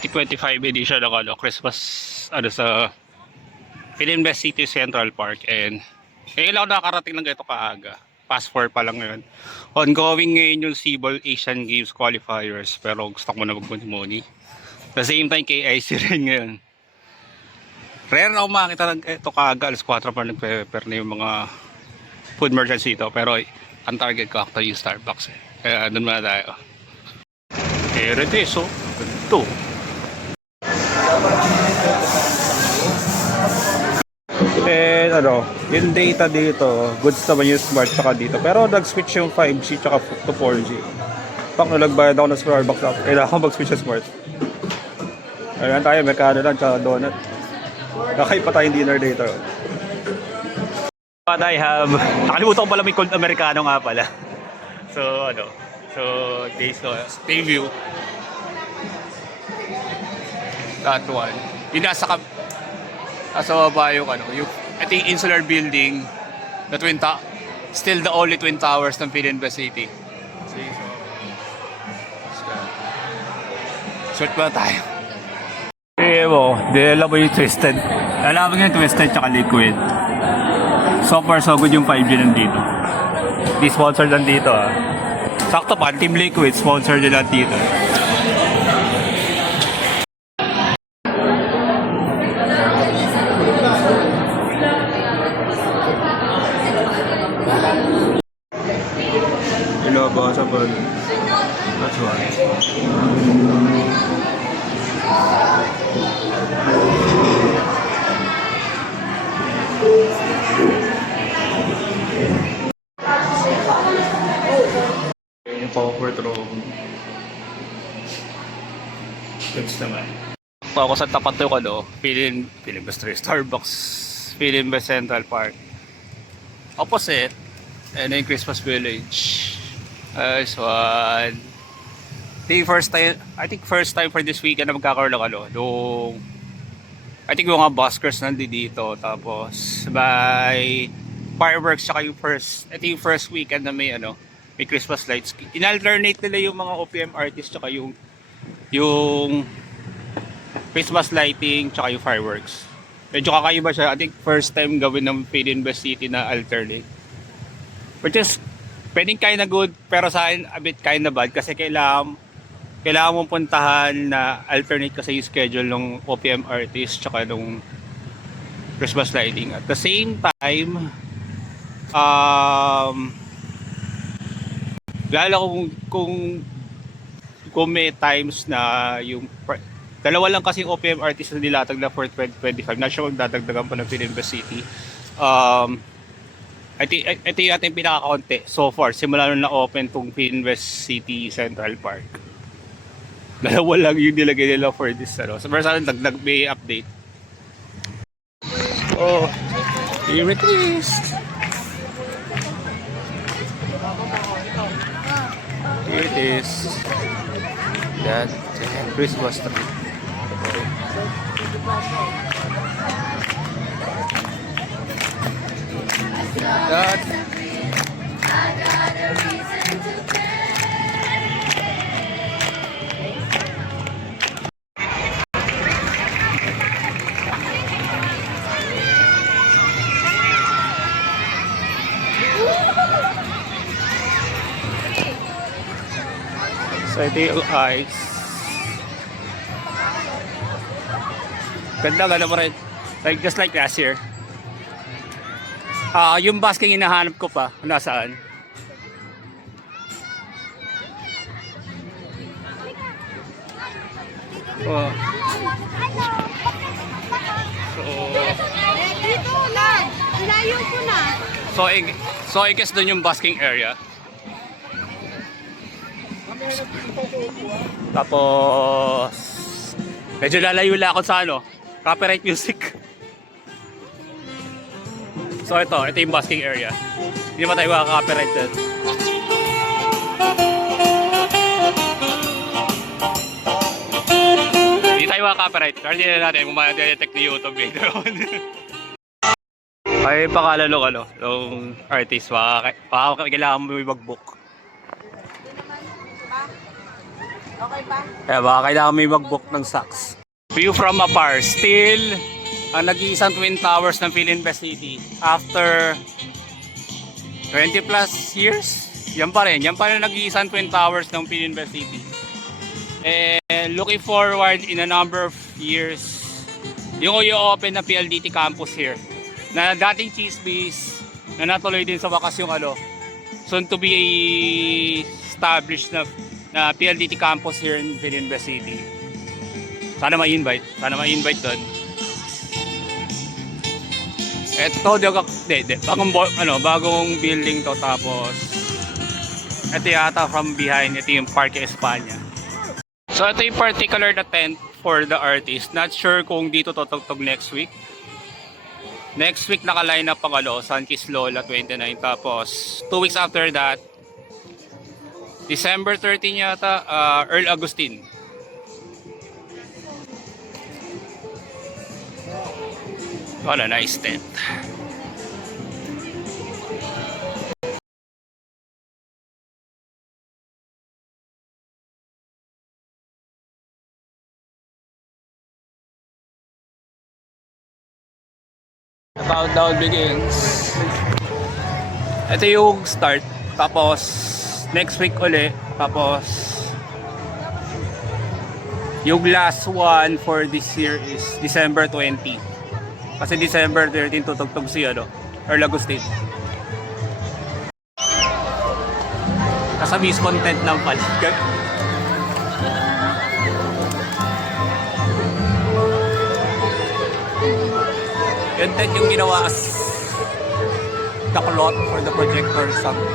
2025 edition ng Christmas sa Philinvest City Central Park, and ngayon lang ako nakakarating ng ito kaaga. Past 4 pa lang ngayon. Ongoing ngayon yung Cebol Asian Games qualifiers, pero gusto ko muna magmuni-muni. The same time KIC rin ngayon. Rare na ako makakita ng ito kaaga. Alas 4 pa nag-prepare na yung mga food merchants dito, pero ang target ko actually yung Starbucks Kaya doon muna tayo. Here it is, oh. Ganito. And yung data dito, goods naman yung smart tsaka dito. Pero nag-switch yung 5G tsaka to 4G. Pak na nagbayad ako ng Starbucks, kailangan ko mag-switch yung smart. Ayan tayo, Mercado lang tsaka donut. Kakay pa tayong dinner dito. What I have, nakalimutan ko pala may cold Americano nga pala. So okay, so stay view. That one. Yung nasa baba yung yung I think Insular Building, the still the only twin towers ng Philinvest City. See, so short pa tayo. Eh mo, dinala mo yung Twisted. Alam mo yung Twisted tsaka Liquid. So far so good yung 5G nandito. Di sponsor lang dito Sakto pa, Team Liquid sponsor nila dito. Ilabasa ba? That's why. Yung comfort room. Goods naman. Ako sa tapat yung Philinvest Starbucks, Philinvest Central Park. Opposite, yung Christmas Village. Nice one. I think first time for this weekend na magkakaroon ng I think yung mga buskers nandito. Tapos by fireworks tsaka yung first weekend na may Christmas lights. In-alternate nila yung mga OPM artists tsaka yung Christmas lighting tsaka yung fireworks. Medyo kakaiba siya. I think first time gawin ng Philinvest City na alternate. Which is pwedeng kinda good, pero sa akin a bit kinda bad kasi kailangan mong puntahan na alternate kasi yung schedule ng OPM artist tsaka nung Christmas lighting. At the same time, lalo kung may times na yung dalawa lang kasi yung OPM artist na nilatag na for 2025, na siya magdadagdagan pa ng Philinvest City. Ito yung ating pinaka-kaunti so far simula nung na-open tong Philinvest City Central Park. Dalawa lang yung nilagay nila for this so first dagdag may update. Oh, here it is. Here it is. That Christmas tree. That so ito yung ice. Ganda mo rin. Just like last year. Yung basking hinahanap ko pa. Nasaan? Oh. Dito lang. Layo ko na. So I guess doon yung basking area. Tapos medyo lalayo ako sa copyright music. So ito yung basking area. Hindi naman tayo makaka-copyright din. Hindi tayo makaka-copyright. Pero hindi na natin kung ma-detect ni YouTube video. Ay pangalan ng artist. Kailangan mo mag-book. Okay pa? Kaya baka kailangan may mag-book ng socks. View from afar. Still, ang nag-iisang Twin Towers ng Philinvest City. After 20 plus years, yan pa rin ang nag-iisang Twin Towers ng Philinvest City. And looking forward in a number of years, yung i-open na PLDT campus here. Na dating Cheesebees, na natuloy din sa wakas yung soon to be established na PLDT campus here in Philinvest City. Sana ma-invite doon. Ito, bagong building to, tapos ito yata from behind, ito yung Parque España. So ito yung particular na tent for the artist. Not sure kung dito tutugtog next week. Next week naka-line up ang Sunkist Lola 29, tapos 2 weeks after that, December 13 yata, Earl Agustin. What a nice tent. The countdown begins. Ito yung start. Tapos next week uli. Tapos yung last one for this year is December 20. Kasi December 13 tutugtog si Earl Agustin. Nasa miscontent lang pala. Yung tent yung ginawa as the cloth for the projector or something.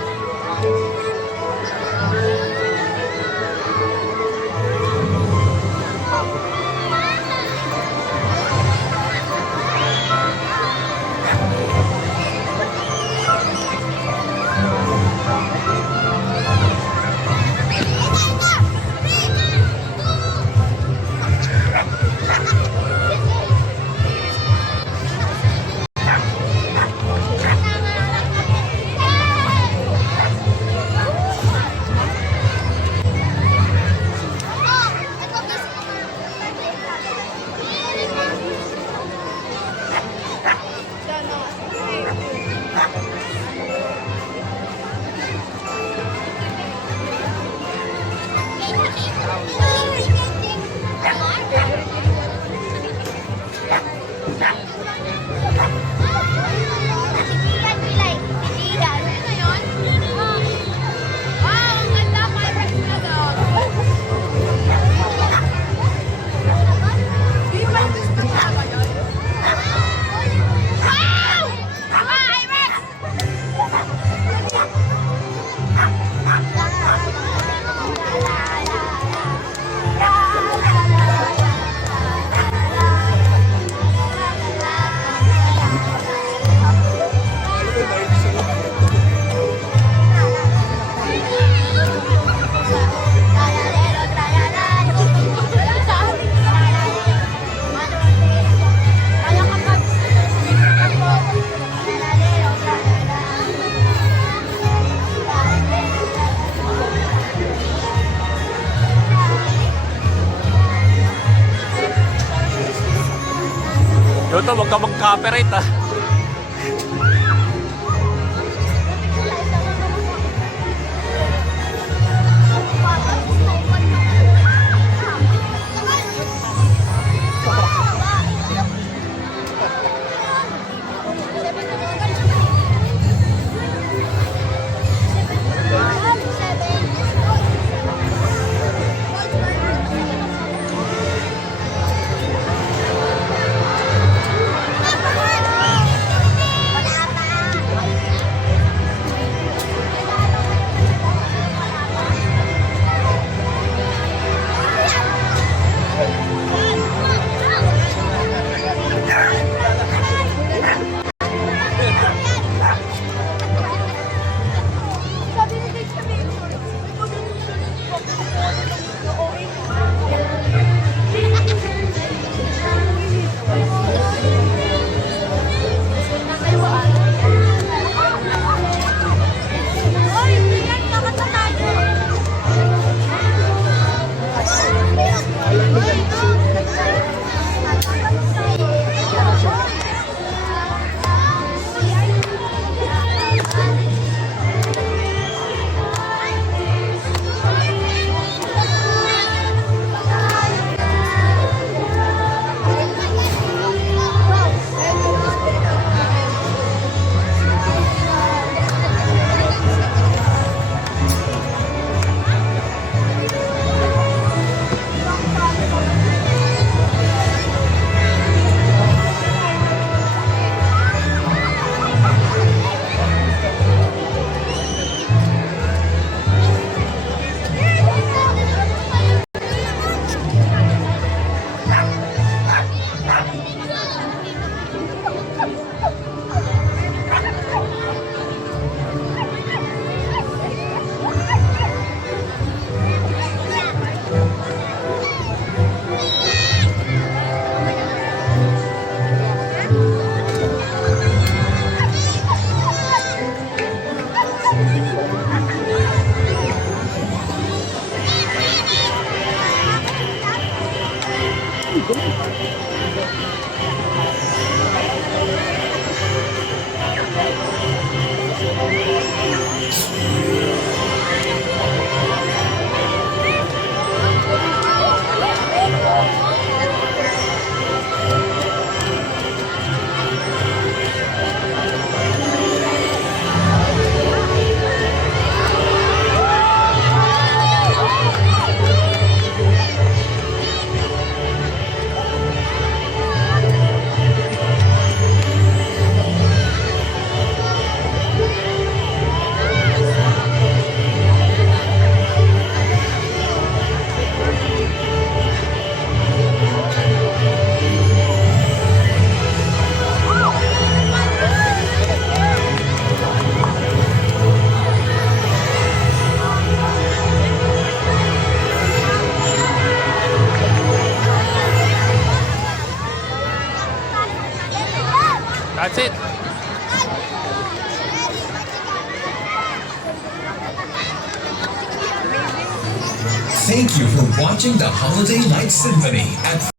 Ito, wag ka mag-copyright That's it. Thank you for watching the Holiday Light Symphony at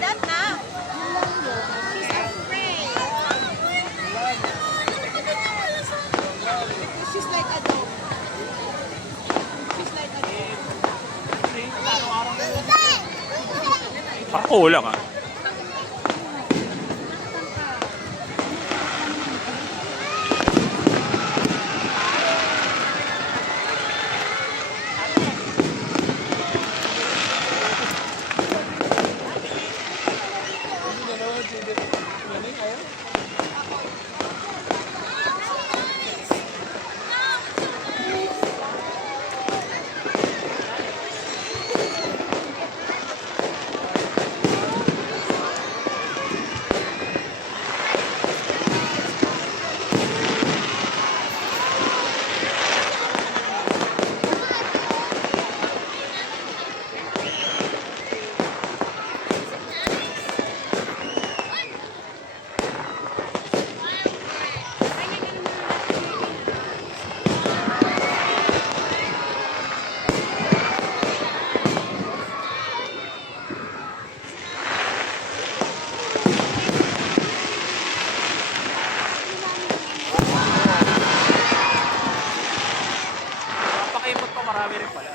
That na. She's afraid. She's like a dog. She's like a dog. Parang kulang ah. Pakipot pa, marami rin pala.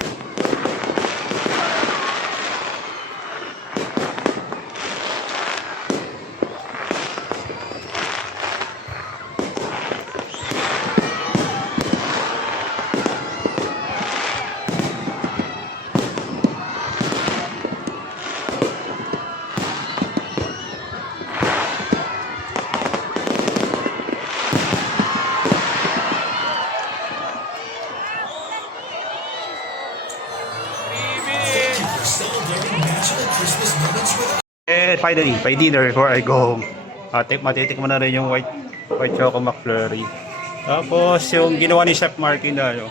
celebrating magical Christmas moments with And finally, by dinner before I go home. Matitikman na rin yung white choco McFlurry. Tapos yung ginawa ni Chef Marky na ano,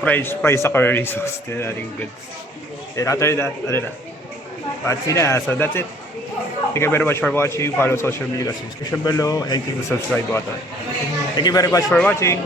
fries sa curry sauce. Din good. Then after that, ano na. That's it na. So that's it. Thank you very much for watching. Follow social media, subscription below, and click the subscribe button. Thank you very much for watching.